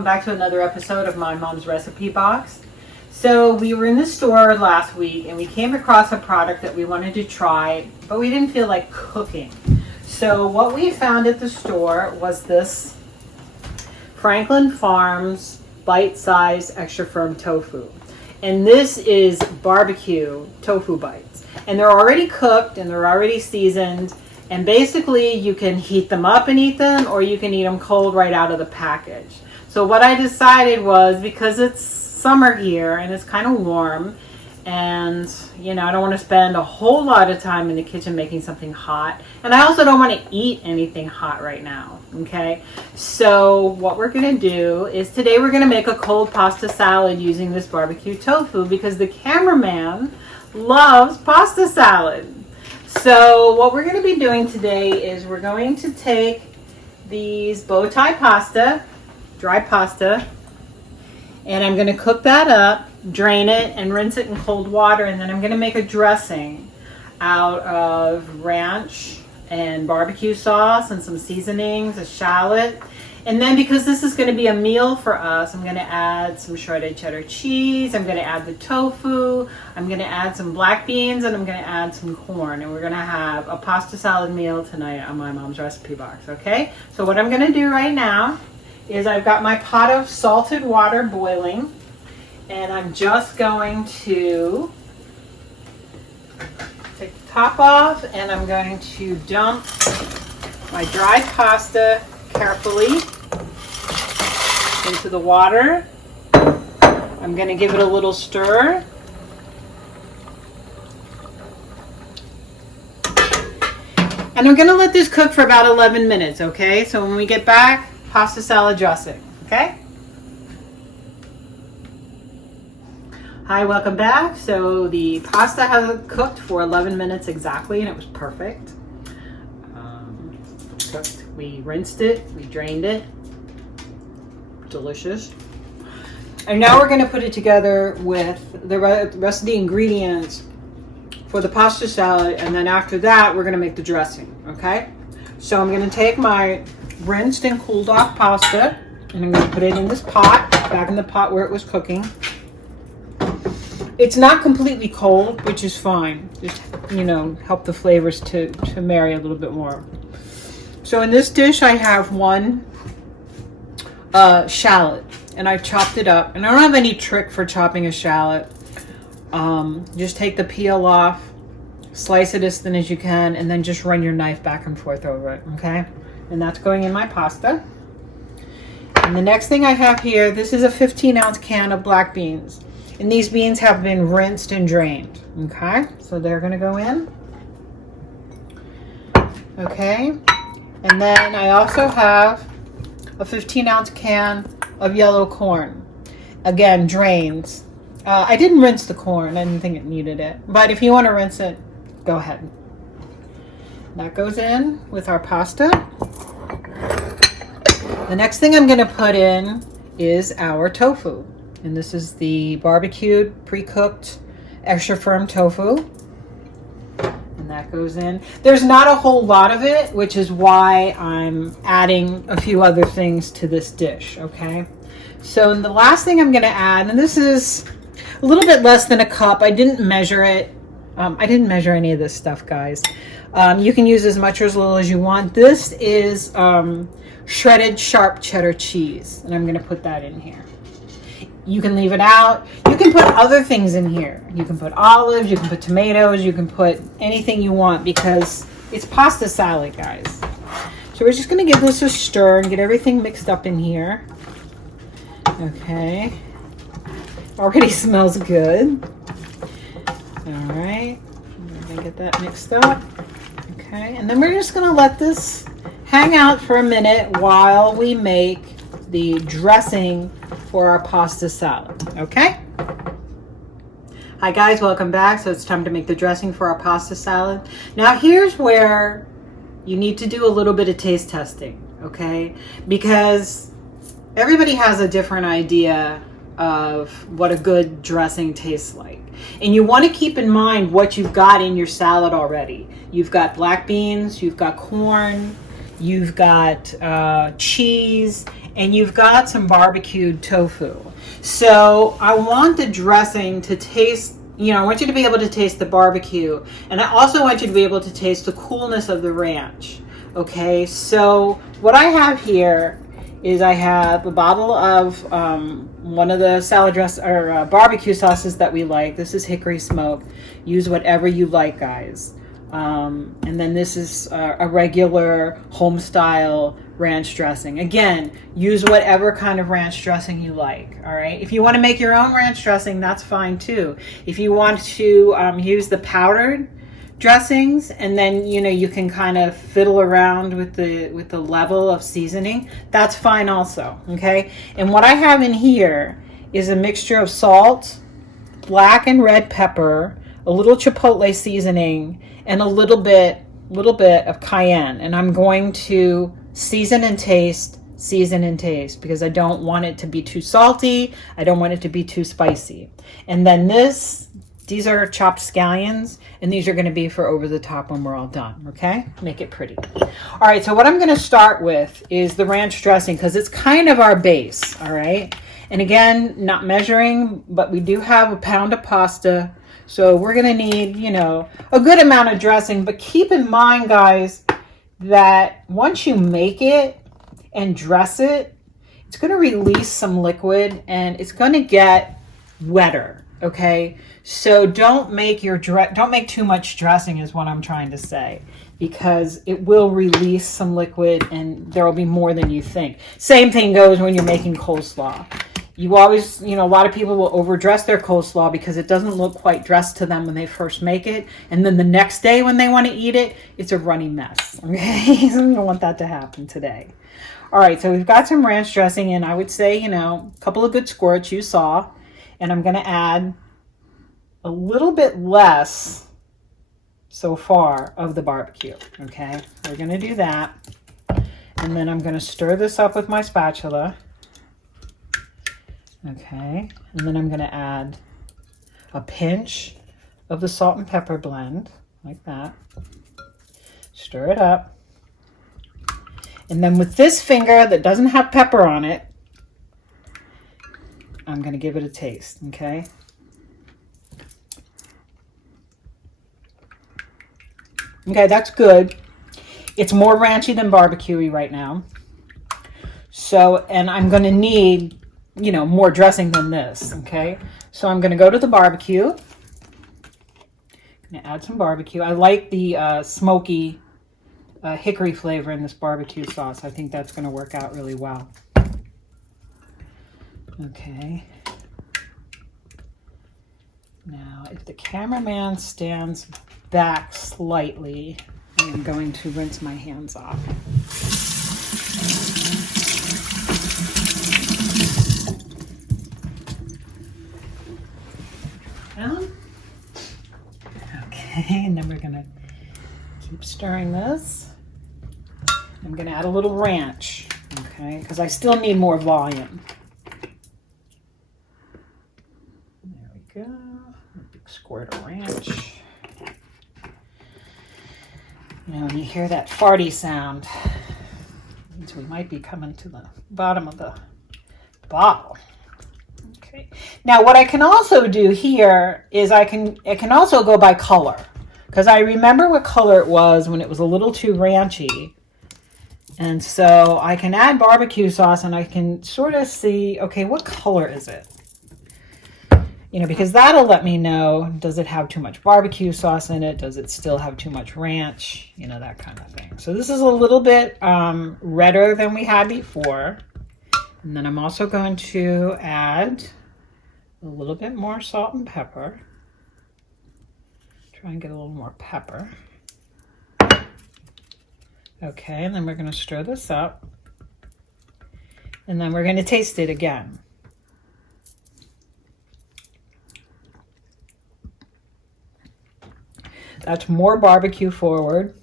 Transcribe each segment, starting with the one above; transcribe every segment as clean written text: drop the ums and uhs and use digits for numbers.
welcome back to another episode of My Mom's Recipe Box. So we were in the store last week and we came across a product that we wanted to try, but we didn't feel like cooking. So what we found at the store was this Franklin Farms bite-sized extra firm tofu. And this is barbecue tofu bites. And they're already cooked and they're already seasoned. And basically you can heat them up and eat them, or you can eat them cold right out of the package. So what I decided was, because it's summer here and it's kind of warm, and you know, I don't want to spend a whole lot of time in the kitchen making something hot, and I also don't want to eat anything hot right now. Okay, so what we're gonna do is today we're gonna make a cold pasta salad using this barbecue tofu, because the cameraman loves pasta salad. So what we're going to be doing today is we're going to take these bow tie pasta, dry pasta, and I'm going to cook that up, drain it, and rinse it in cold water, and then I'm going to make a dressing out of ranch and barbecue sauce and some seasonings, a shallot. And then, because this is going to be a meal for us, I'm going to add some shredded cheddar cheese. I'm going to add the tofu. I'm going to add some black beans, and I'm going to add some corn. And we're going to have a pasta salad meal tonight on My Mom's Recipe Box, okay? So what I'm going to do right now is I've got my pot of salted water boiling, and I'm just going to take the top off, and I'm going to dump my dry pasta carefully into the water. I'm going to give it a little stir. And I'm going to let this cook for about 11 minutes, okay? So when we get back, pasta salad dressing, okay? Hi, welcome back. So the pasta has cooked for 11 minutes exactly, and it was perfect. We rinsed it, we drained it. Delicious. And now we're going to put it together with the rest of the ingredients for the pasta salad, and then after that we're going to make the dressing, okay? So I'm going to take my rinsed and cooled off pasta, and I'm going to put it in this pot, back in the pot where it was cooking. It's not completely cold, which is fine. Just, you know, help the flavors to marry a little bit more. So in this dish I have one shallot, and I've chopped it up. And I don't have any trick for chopping a shallot. Just take the peel off, slice it as thin as you can, and then just run your knife back and forth over it, okay? And that's going in my pasta. And the next thing I have here, this is a 15-ounce can of black beans. And these beans have been rinsed and drained, okay? So they're gonna go in. Okay. And then I also have a 15-ounce can of yellow corn. Again, drained. I didn't rinse the corn. I didn't think it needed it. But if you want to rinse it, go ahead. That goes in with our pasta. The next thing I'm going to put in is our tofu. And this is the barbecued, pre-cooked, extra firm tofu. That goes in. There's not a whole lot of it, which is why I'm adding a few other things to this dish, okay? So the last thing I'm going to add, and this is a little bit less than a cup. I didn't measure it. I didn't measure any of this stuff, guys. You can use as much or as little as you want. This is shredded sharp cheddar cheese, and I'm going to put that in here. You can leave it out. You can put other things in here. You can put olives, you can put tomatoes, you can put anything you want, because it's pasta salad, guys. So we're just going to give this a stir and get everything mixed up in here. Okay. Already smells good. All right. We're going to get that mixed up. Okay. And then we're just going to let this hang out for a minute while we make the dressing for our pasta salad, okay? Hi guys, welcome back. So it's time to make the dressing for our pasta salad. Now here's where you need to do a little bit of taste testing, okay? Because everybody has a different idea of what a good dressing tastes like. And you want to keep in mind what you've got in your salad already. You've got black beans, you've got corn, you've got cheese, and you've got some barbecued tofu. So I want the dressing to taste, I want you to be able to taste the barbecue, and I also want you to be able to taste the coolness of the ranch. Okay, so what I have here is I have a bottle of one of the salad dress or barbecue sauces that we like. This is hickory smoke. Use whatever you like, guys. And then this is a regular home style ranch dressing. Again, use whatever kind of ranch dressing you like. All right. If you want to make your own ranch dressing, that's fine too. If you want to use the powdered dressings, and then you can kind of fiddle around with the level of seasoning, that's fine also. Okay. And what I have in here is a mixture of salt, black and red pepper, a little chipotle seasoning, and a little bit of cayenne. And I'm going to season and taste because I don't want it to be too salty. I don't want it to be too spicy. And then these are chopped scallions, and these are going to be for over the top when we're all done. Okay, make it pretty. All right, so what I'm going to start with is the ranch dressing, because it's kind of our base. All right, and again, not measuring, but we do have a pound of pasta. So we're going to need, a good amount of dressing. But keep in mind, guys, that once you make it and dress it, it's going to release some liquid and it's going to get wetter. Okay. So don't make too much dressing is what I'm trying to say, because it will release some liquid and there will be more than you think. Same thing goes when you're making coleslaw. You always, a lot of people will overdress their coleslaw because it doesn't look quite dressed to them when they first make it. And then the next day when they want to eat it, it's a runny mess. Okay, so we don't want that to happen today. All right, so we've got some ranch dressing in. I would say, a couple of good squirts you saw. And I'm going to add a little bit less so far of the barbecue. Okay, we're going to do that. And then I'm going to stir this up with my spatula. Okay, and then I'm going to add a pinch of the salt and pepper blend, like that. Stir it up. And then with this finger that doesn't have pepper on it, I'm going to give it a taste, okay? Okay, that's good. It's more ranchy than barbecue-y right now. So, and I'm going to need more dressing than this, okay? So I'm going to go to the barbecue. I'm going to add some barbecue. I like the smoky hickory flavor in this barbecue sauce. I think that's going to work out really well. Okay. Now, if the cameraman stands back slightly, I'm going to rinse my hands off. Okay, and then we're going to keep stirring this. I'm going to add a little ranch, okay, because I still need more volume. There we go. A big squirt of ranch. When you hear that farty sound, it means we might be coming to the bottom of the bottle. Okay. Now, what I can also do here is it can also go by color, because I remember what color it was when it was a little too ranchy. And so I can add barbecue sauce and I can sort of see, okay, what color is it? Because that'll let me know, does it have too much barbecue sauce in it? Does it still have too much ranch? That kind of thing. So this is a little bit redder than we had before. And then I'm also going to add a little bit more salt and pepper. Try and get a little more pepper. Okay, and then we're going to stir this up. And then we're going to taste it again. That's more barbecue forward.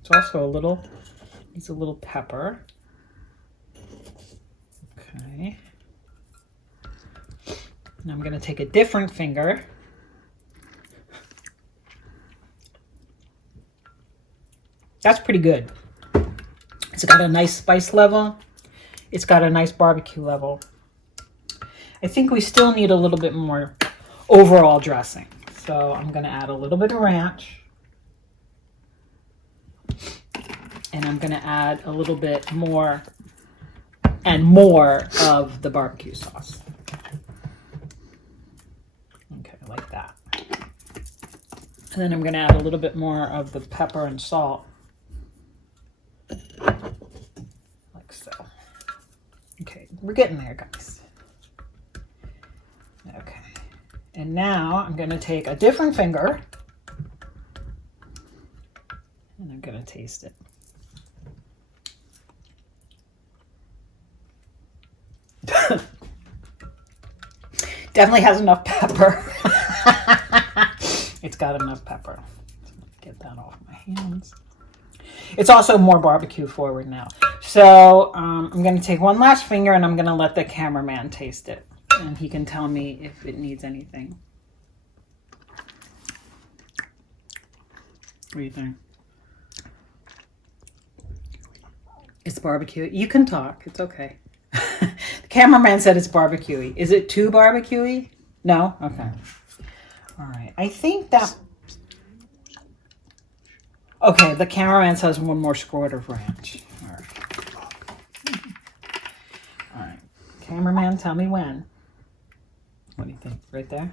It's also needs a little pepper. Okay. And I'm going to take a different finger. That's pretty good. It's got a nice spice level. It's got a nice barbecue level. I think we still need a little bit more overall dressing. So I'm going to add a little bit of ranch. And I'm going to add a little bit more and more of the barbecue sauce. Okay, like that. And then I'm going to add a little bit more of the pepper and salt. Like so. Okay, we're getting there, guys. Okay. And now I'm going to take a different finger and I'm going to taste it. Definitely has enough pepper. It's got enough pepper. Get that off my hands. It's also more barbecue forward now. So I'm going to take one last finger and I'm going to let the cameraman taste it. And he can tell me if it needs anything. What do you think? It's barbecue. You can talk. It's okay. The cameraman said it's barbecue-y. Is it too barbecue-y? No? Okay. All right. I think that... Okay, the cameraman says one more squirt of ranch. All right. All right. Cameraman, tell me when. What do you think? Right there?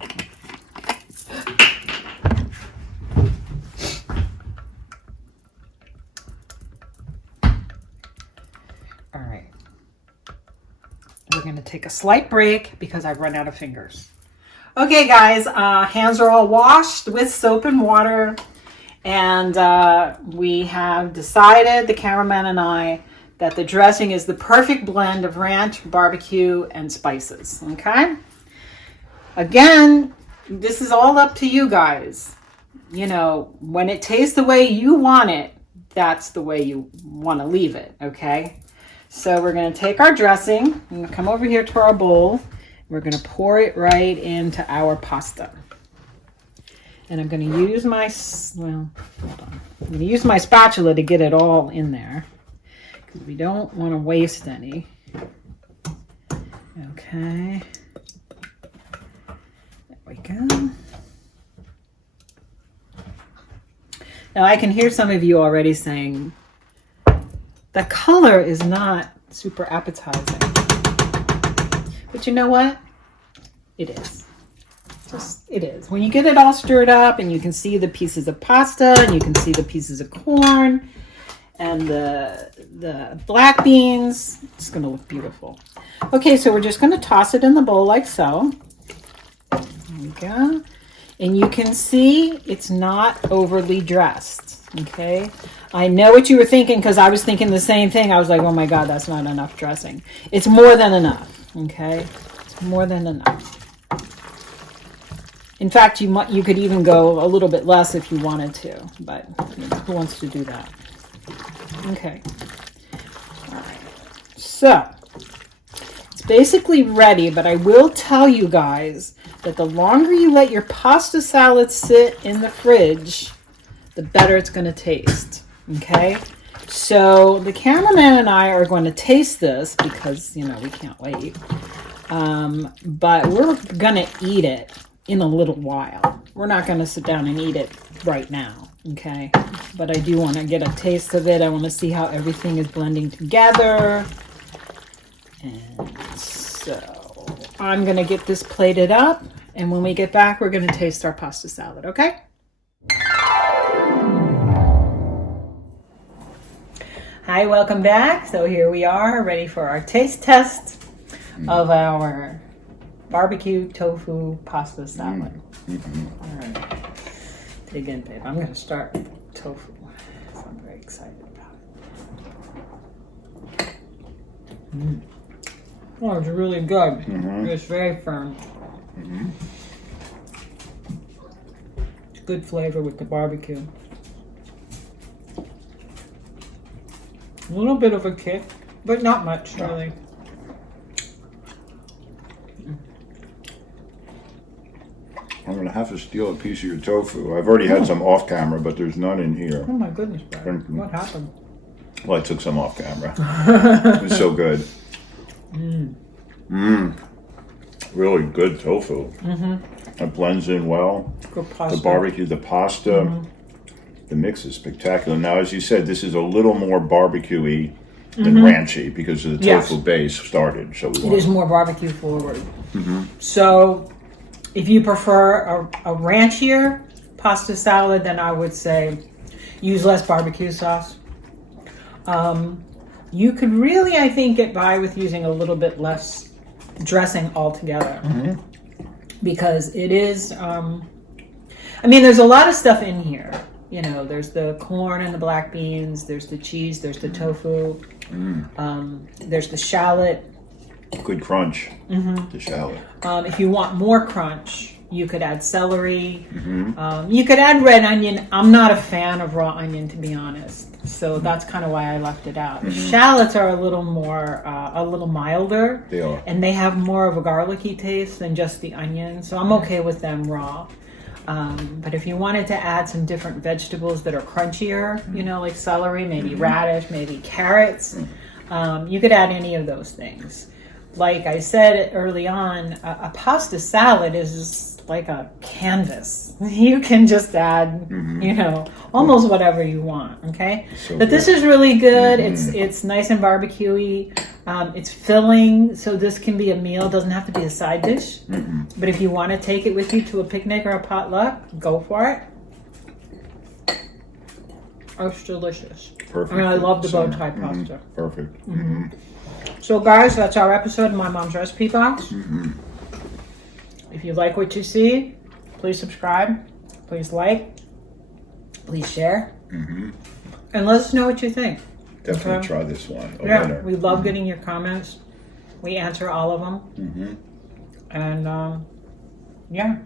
All right. We're going to take a slight break because I've run out of fingers. Okay, guys, hands are all washed with soap and water. And we have decided, the cameraman and I, that the dressing is the perfect blend of ranch, barbecue, and spices. Okay? Again, this is all up to you guys. You know, when it tastes the way you want it, that's the way you want to leave it. Okay? So we're going to take our dressing. I'm going to come over here to our bowl. We're going to pour it right into our pasta. And I'm going to use my, well, hold on. I'm going to use my spatula to get it all in there because we don't want to waste any. Okay. There we go. Now I can hear some of you already saying, the color is not super appetizing. But you know what? It is. It is. When you get it all stirred up and you can see the pieces of pasta and you can see the pieces of corn and the black beans, it's going to look beautiful. Okay, so we're just going to toss it in the bowl like so. There we go. And you can see it's not overly dressed. Okay. I know what you were thinking because I was thinking the same thing. I was like, oh my God, that's not enough dressing. It's more than enough. Okay. It's more than enough. In fact, you could even go a little bit less if you wanted to, but who wants to do that? Okay. All right. So it's basically ready, but I will tell you guys that the longer you let your pasta salad sit in the fridge, the better it's going to taste. Okay. So the cameraman and I are going to taste this because, you know, we can't wait. But we're going to eat it in a little while. We're not going to sit down and eat it right now, okay? But I do want to get a taste of it. I want to see how everything is blending together. And so I'm going to get this plated up, and when we get back, we're going to taste our pasta salad, okay? Hi, welcome back. So here we are, ready for our taste test of our BBQ tofu pasta salad. All right. Dig in, babe. I'm going to start with tofu. So I'm very excited about it. Oh, it's really good. It's very firm. It's good flavor with the barbecue. A little bit of a kick, but not much, really. I'm gonna have to steal a piece of your tofu. I've already had some off camera, but there's none in here. Oh my goodness, Brad. What happened? Well, I took some off camera. It's so good. Really good tofu. It blends in well. Good pasta. The barbecue, the pasta, the mix is spectacular. Now, as you said, this is a little more barbecue-y than ranchy because of the tofu base started. So it is more barbecue forward. So if you prefer a ranchier pasta salad, then I would say use less barbecue sauce. You could really, I think, get by with using a little bit less dressing altogether. Because it is, I mean, there's a lot of stuff in here. You know, there's the corn and the black beans, there's the cheese, there's the tofu, there's the shallot. Good crunch, the shallot. If you want more crunch, you could add celery. You could add red onion. I'm not a fan of raw onion, to be honest. So that's kind of why I left it out. Shallots are a little more, a little milder. They are. And they have more of a garlicky taste than just the onion. So I'm okay with them raw. But if you wanted to add some different vegetables that are crunchier, you know, like celery, maybe radish, maybe carrots, you could add any of those things. Like I said early on, a pasta salad is like a canvas. You can just add, you know, almost whatever you want, okay? So but this is really good. It's nice and barbecue-y. It's filling, so this can be a meal. It doesn't have to be a side dish. But if you want to take it with you to a picnic or a potluck, go for it. Oh, it's delicious. Perfect. I mean, I love the bow tie pasta. Perfect. So guys, that's our episode of My Mom's Recipe Box. If you like what you see, please subscribe, please like, please share, and let us know what you think. Definitely try this one. Yeah, we love getting your comments. We answer all of them. And yeah.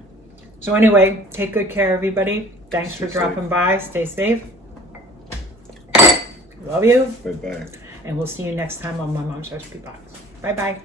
So anyway, take good care, everybody. Thanks for dropping by. Stay safe. Love you. Bye-bye. And we'll see you next time on My Mom's Recipe Box. Bye-bye.